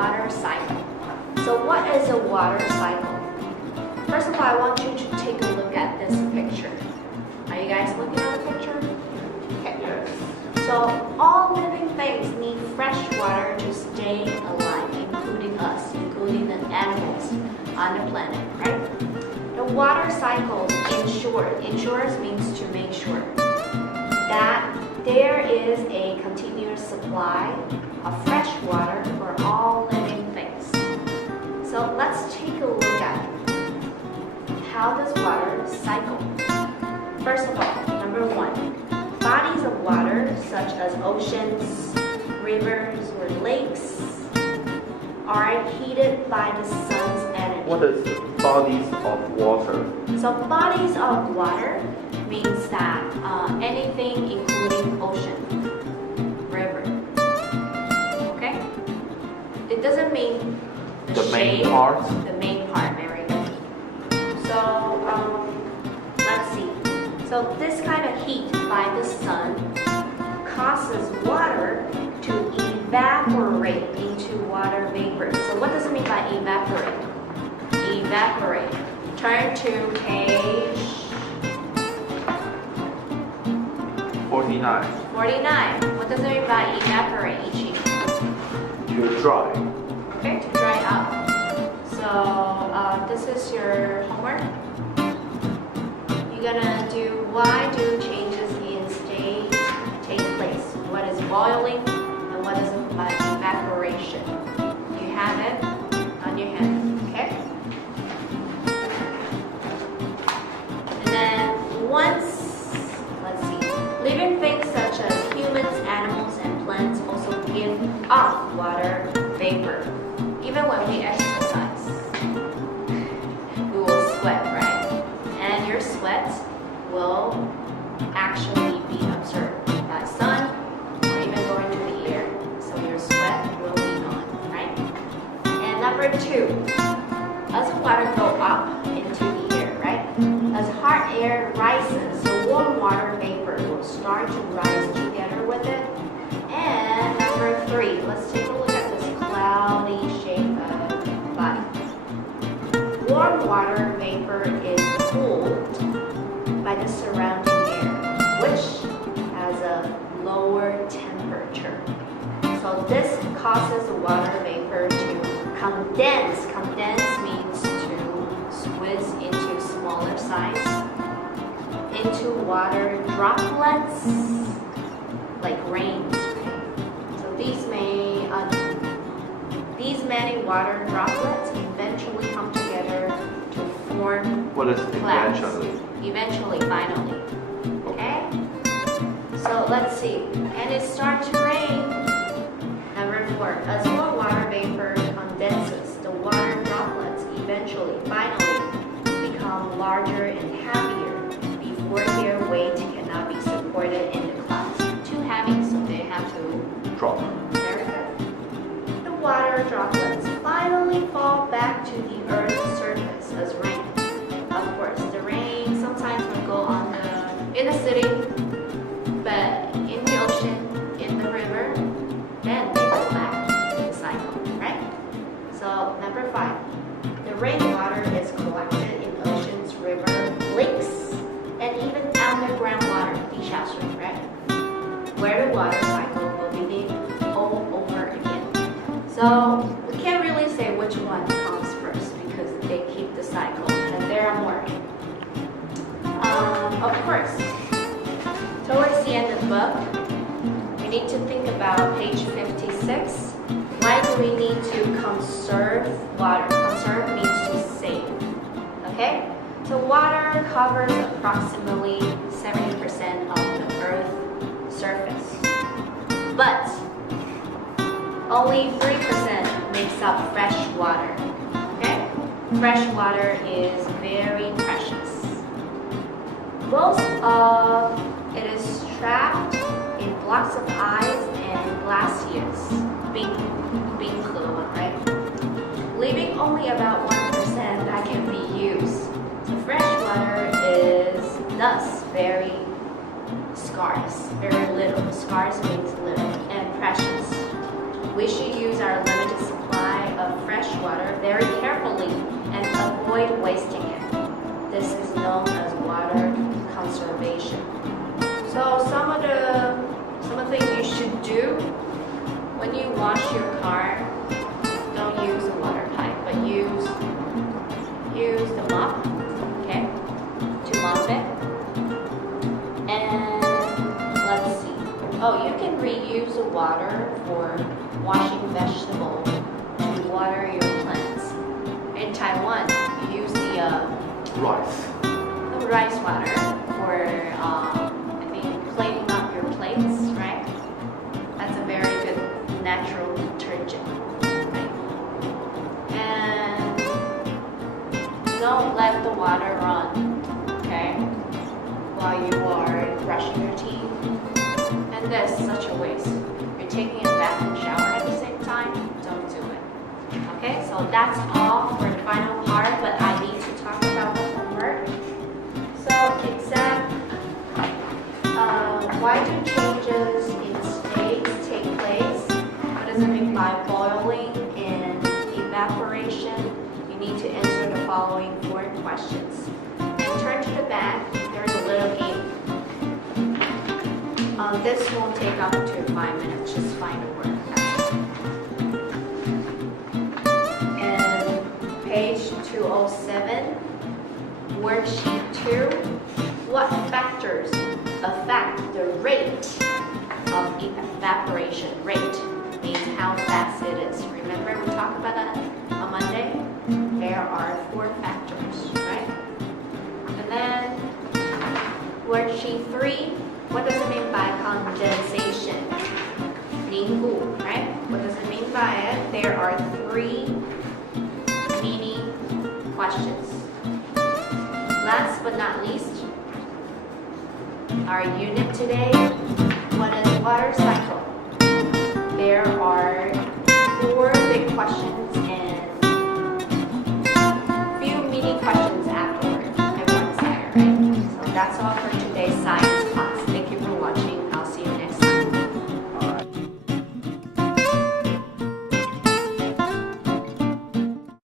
water cycle. So what is a water cycle? First of all, I want you to take a look at this picture. Are you guys looking at the picture? Okay. Yes. So all living things need fresh water to stay alive, including us, including the animals on the planet, right? The water cycle ensures means to make sure that there is a continuous supply of fresh water for all living things. So let's take a look at how does water cycle. First of all, number one, bodies of water such as oceans, rivers, or lakes are heated by the sun's energy. What is bodies of water? So bodies of water means that anything including ocean, river. Okay? It doesn't mean The main shape, part? The main part, very good. So let's see. So this kind of heat by the sun causes water to evaporate into water vapor. So what does it mean by evaporate? Evaporate. Turn to page 49. 49. What does it mean by evaporate, Ichi? To dry. Okay, to dry up. So this is your homework. You're gonna do why do changes in state take place? What is boiling and what is evaporation? You have it on your hand, okay? And then once, let's see, living things such as humans, animals, and plants also give off water vapor. Even when we exercise, we will sweat, right? And your sweat will actually be absorbed by sun or even going to the air. So your sweat will be on, right? And number two, as the water go up into the air, right? As hot air rises, the warm water vapor will start to rise together with it. And number three, let's take a look at this cloudy shape of body. Warm water vapor is cooled by the surrounding air, which has a lower temperature. So this causes the water vapor to condense. Condense means to squeeze into smaller size, into water droplets, like rains. So these many water droplets eventually come together to form What is clouds. eventually? Finally. Okay? So let's see. And it starts to rain. Number four, as more water vapor condenses, the water droplets finally become larger and heavier before their weight cannot be supported in the clouds. Too heavy, so they have to Drop. very good. The water droplets finally fall back to the Earth's surface as rain. Of course, the rain sometimes will go on in the city, but in the ocean, in the river, then they go back to the cycle, right? So number five, the rainwater is collected in oceans, rivers, lakes, and even underground water, 地下水, right? Where the water cycle will begin all over again. So we can't really say which one comes first because they keep the cycle, and there are more. Of course, towards the end of the book, we need to think about page 56. Why do we need to conserve water? Conserve means to save. Okay? So water covers approximately 70% of the Earth's surface. But only 3% makes up fresh water. Okay? Fresh water is very precious. Most of it is trapped in blocks of ice and glaciers, right? Leaving only about 1% that can be used. So fresh water is thus very scarce, very little. Scarce means little, and precious. We should use our limited supply of fresh water very carefully and avoid wasting it. This is known as water conservation. So some of the things you should do when you wash your car, don't use a water pipe, but use the mop, okay, to mop it. And let's see. Oh, you can reuse the water for washing vegetables to water your plants. In Taiwan, you use the rice water for I think cleaning up your plates, right? That's a very good natural detergent, right? And don't let the water run, okay, while you are brushing your teeth. And that's such a waste. You're taking a bath and shower at the same time, don't do it. Okay, so that's all for the final part, but I need to talk about the homework. So exam, why do changes in states take place? What does it mean by boiling and evaporation? You need to answer the following 4 questions. And turn to the back, there's a little game. This won't take up to 5 minutes, just find a word. And page 207, worksheet 2, what factors affect the rate of evaporation? Rate means how fast it is. Remember we talked about that on Monday? There are 4 factors, right? And then worksheet 3, what does it mean by condensation? 凝固, right? What does it mean by it? There are 3 mini questions. Last but not least, our unit today, what is water cycle? There are 4 big questions and few mini questions afterwards. Everyone's there, right? So that's all for today's science.